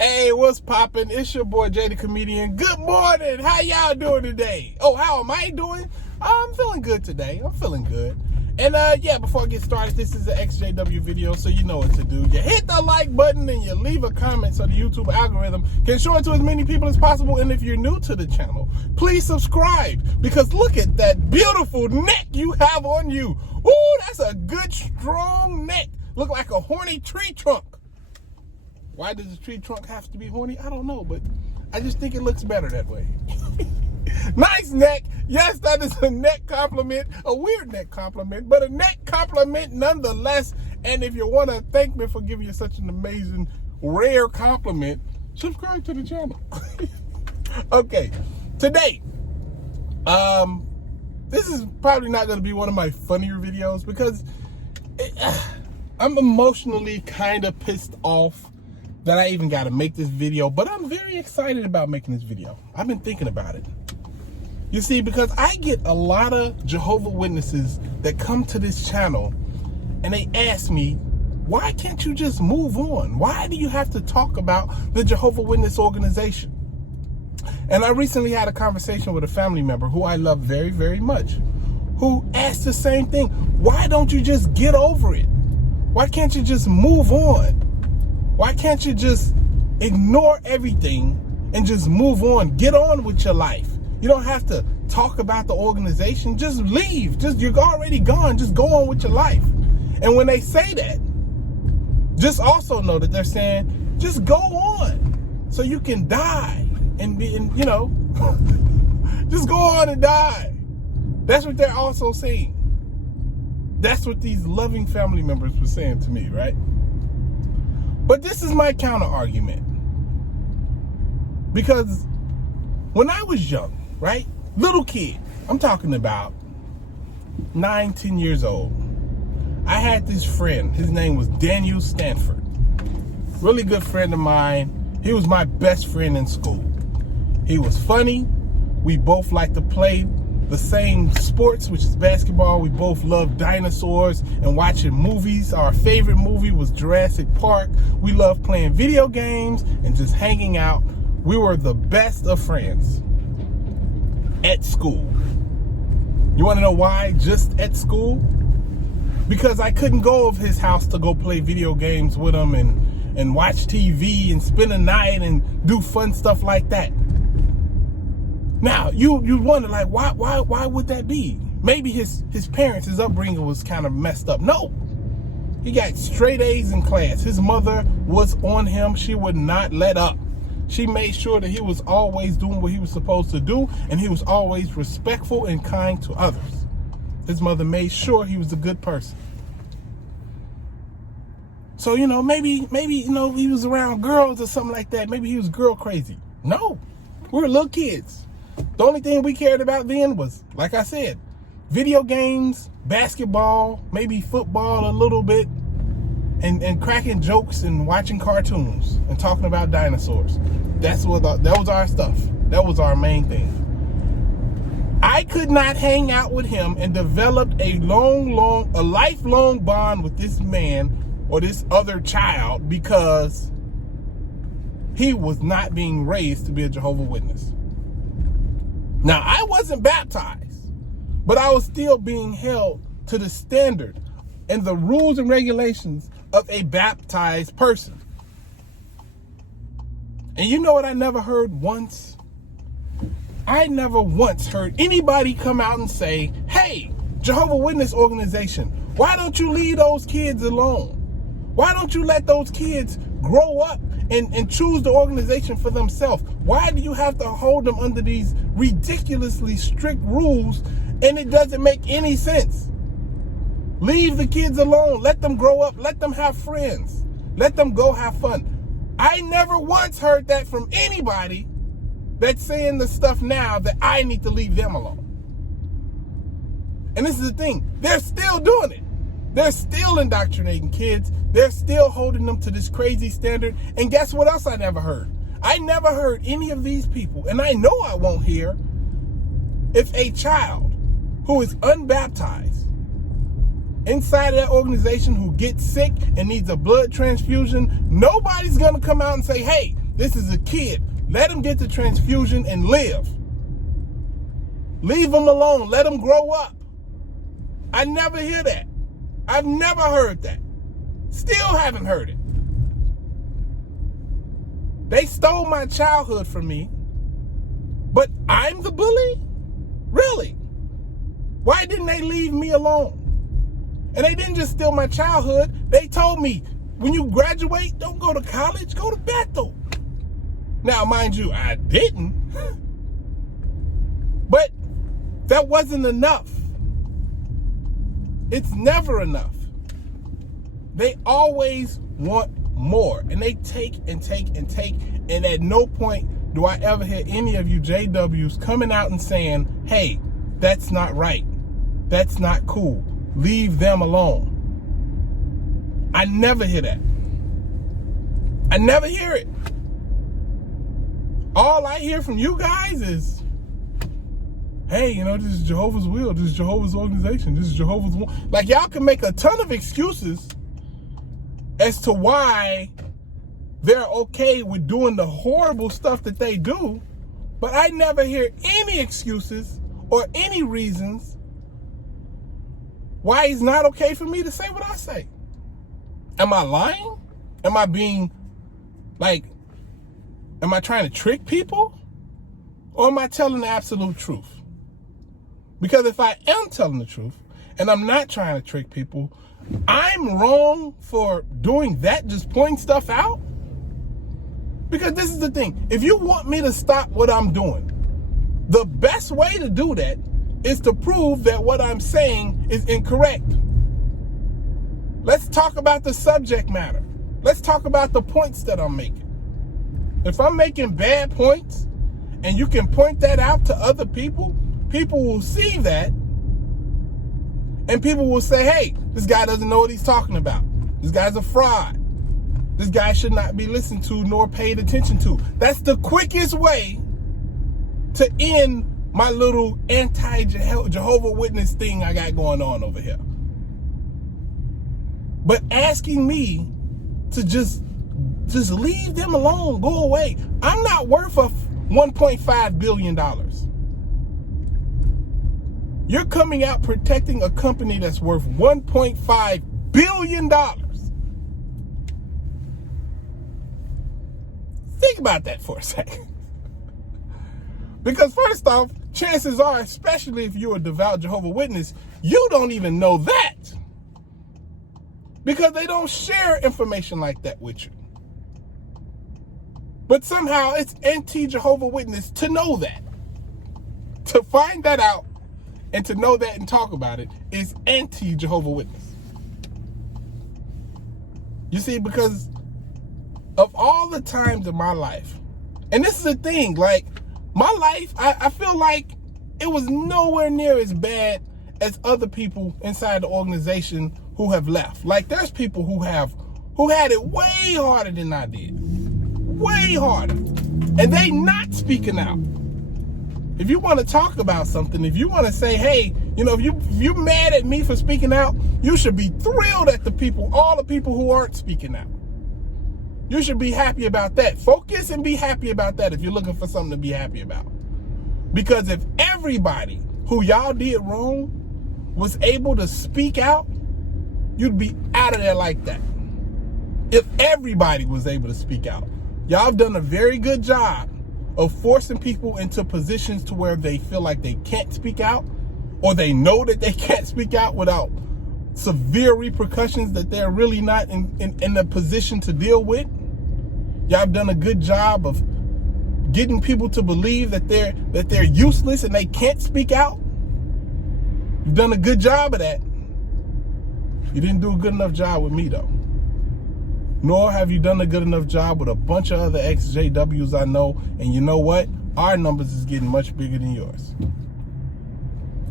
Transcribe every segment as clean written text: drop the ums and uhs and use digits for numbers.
Hey, what's poppin'? It's your boy Jay the Comedian. Good morning. How y'all doing today? Oh, how am I doing? I'm feeling good today. I'm feeling good. And yeah, before I get started, this is an ExJw video, so you know what to do. You hit the like button and you leave a comment so the YouTube algorithm can show it to as many people as possible. And if you're new to the channel, please subscribe, because look at that beautiful neck you have on you. Ooh, that's a good, strong neck. Look like a horny tree trunk. Why does the tree trunk have to be horny? I don't know, but I just think it looks better that way. Nice neck. Yes, that is a neck compliment. A weird neck compliment, but a neck compliment nonetheless. And if you want to thank me for giving you such an amazing, rare compliment, subscribe to the channel. Okay, today, this is probably not going to be one of my funnier videos because I'm emotionally kind of pissed off that I even got to make this video, but I'm very excited about making this video. I've been thinking about it. You see, because I get a lot of Jehovah Witnesses that come to this channel and they ask me, why can't you just move on? Why do you have to talk about the Jehovah Witness organization? And I recently had a conversation with a family member who I love very, very much, who asked the same thing. Why don't you just get over it? Why can't you just move on? Why can't you just ignore everything and just move on? Get on with your life. You don't have to talk about the organization. Just leave. You're already gone. Just go on with your life. And when they say that, just also know that they're saying, just go on so you can die and be, you know, just go on and die. That's what they're also saying. That's what these loving family members were saying to me, right? But this is my counter argument. Because when I was young, right? Little kid, I'm talking about 9, 10 years old. I had this friend. His name was Daniel Stanford. Really good friend of mine. He was my best friend in school. He was funny. We both liked to play the same sports, which is basketball. We both loved dinosaurs and watching movies. Our favorite movie was Jurassic Park. We loved playing video games and just hanging out. We were the best of friends at school. You want to know why just at school? Because I couldn't go over his house to go play video games with him and watch TV and spend a night and do fun stuff like that. Now, you wonder, like, why would that be? Maybe his parents, his upbringing was kind of messed up. No. He got straight A's in class. His mother was on him. She would not let up. She made sure that he was always doing what he was supposed to do, and he was always respectful and kind to others. His mother made sure he was a good person. So, you know, maybe, you know, he was around girls or something like that. Maybe he was girl crazy. No. We were little kids. The only thing we cared about then was, like I said, video games, basketball, maybe football a little bit, and cracking jokes and watching cartoons and talking about dinosaurs. That was our stuff. That was our main thing. I could not hang out with him and develop a lifelong bond with this man or this other child because he was not being raised to be a Jehovah's Witness. Now, I wasn't baptized, but I was still being held to the standard and the rules and regulations of a baptized person. And you know what I never heard once? I never once heard anybody come out and say, hey, Jehovah's Witness organization, why don't you leave those kids alone? Why don't you let those kids grow up and choose the organization for themselves? Why do you have to hold them under these ridiculously strict rules? And it doesn't make any sense. Leave the kids alone. Let them grow up. Let them have friends. Let them go have fun. I never once heard that from anybody that's saying the stuff now that I need to leave them alone. And this is the thing. They're still doing it. They're still indoctrinating kids. They're still holding them to this crazy standard. And guess what else I never heard? I never heard any of these people, and I know I won't hear, if a child who is unbaptized inside of that organization who gets sick and needs a blood transfusion, nobody's going to come out and say, hey, this is a kid. Let him get the transfusion and live. Leave him alone. Let him grow up. I never hear that. I've never heard that. Still haven't heard it. They stole my childhood from me, but I'm the bully? Really? Why didn't they leave me alone? And they didn't just steal my childhood. They told me, when you graduate, don't go to college, go to Bethel. Now, mind you, I didn't. But that wasn't enough. It's never enough. They always want more. And they take and take and take. And at no point do I ever hear any of you JWs coming out and saying, hey, that's not right. That's not cool. Leave them alone. I never hear that. I never hear it. All I hear from you guys is, hey, you know, this is Jehovah's will. This is Jehovah's organization. This is Jehovah's will. Like, y'all can make a ton of excuses as to why they're okay with doing the horrible stuff that they do, but I never hear any excuses or any reasons why it's not okay for me to say what I say. Am I lying? Am I being, like, am I trying to trick people? Or am I telling the absolute truth? Because if I am telling the truth, and I'm not trying to trick people, I'm wrong for doing that, just pointing stuff out? Because this is the thing. If you want me to stop what I'm doing, the best way to do that is to prove that what I'm saying is incorrect. Let's talk about the subject matter. Let's talk about the points that I'm making. If I'm making bad points and you can point that out to other people, people will see that and people will say, hey, this guy doesn't know what he's talking about. This guy's a fraud. This guy should not be listened to nor paid attention to. That's the quickest way to end my little anti-Jehovah Witness thing I got going on over here. But asking me to just leave them alone, go away. I'm not worth a $1.5 billion. You're coming out protecting a company that's worth $1.5 billion. Think about that for a second. Because first off, chances are, especially if you're a devout Jehovah's Witness, you don't even know that. Because they don't share information like that with you. But somehow it's anti-Jehovah's Witness to know that. To find that out and to know that and talk about it is anti-Jehovah's Witness. You see, because of all the times in my life, and this is the thing, like, my life, I feel like it was nowhere near as bad as other people inside the organization who have left. Like, there's people who had it way harder than I did. Way harder. And they not speaking out. If you want to talk about something, if you want to say, hey, you know, if you're mad at me for speaking out, you should be thrilled at the people, all the people who aren't speaking out. You should be happy about that. Focus and be happy about that if you're looking for something to be happy about. Because if everybody who y'all did wrong was able to speak out, you'd be out of there like that. If everybody was able to speak out. Y'all have done a very good job of forcing people into positions to where they feel like they can't speak out, or they know that they can't speak out without severe repercussions that they're really not in a position to deal with. Y'all have done a good job of getting people to believe that they're useless and they can't speak out. You've done a good job of that. You didn't do a good enough job with me, though. Nor have you done a good enough job with a bunch of other ExJws I know. And you know what? Our numbers is getting much bigger than yours.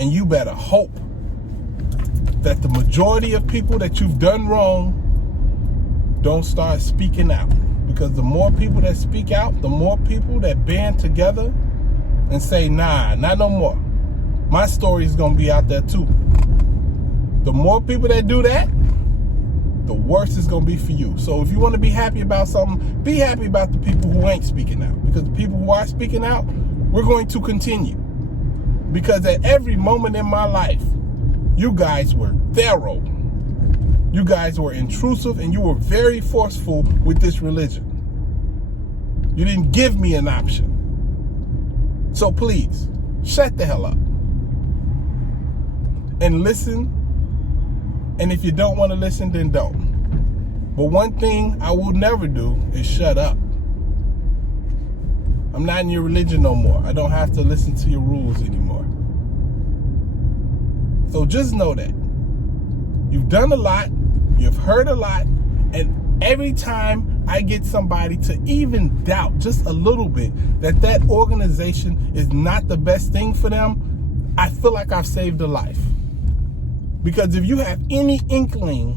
And you better hope that the majority of people that you've done wrong don't start speaking out. Because the more people that speak out, the more people that band together and say, nah, not no more. My story is going to be out there too. The more people that do that, the worse it's going to be for you. So if you want to be happy about something, be happy about the people who ain't speaking out. Because the people who are speaking out, we're going to continue. Because at every moment in my life, you guys were thorough. You guys were intrusive, and you were very forceful with this religion. You didn't give me an option. So please, shut the hell up. And listen. And if you don't want to listen, then don't. But one thing I will never do is shut up. I'm not in your religion no more. I don't have to listen to your rules anymore. So just know that. You've done a lot. You've heard a lot. And every time I get somebody to even doubt just a little bit that organization is not the best thing for them, I feel like I've saved a life. Because if you have any inkling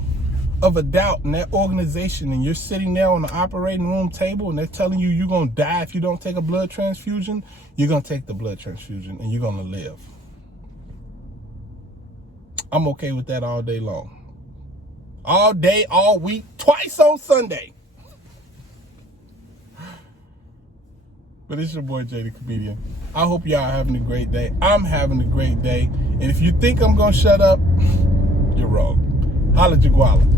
of a doubt in that organization and you're sitting there on the operating room table and they're telling you you're going to die if you don't take a blood transfusion, you're going to take the blood transfusion and you're going to live. I'm okay with that all day long. All day, all week, twice on Sunday. But it's your boy Jay the Comedian. I hope y'all are having a great day. I'm having a great day. And if you think I'm going to shut up, you're wrong. Holla, Jaguala.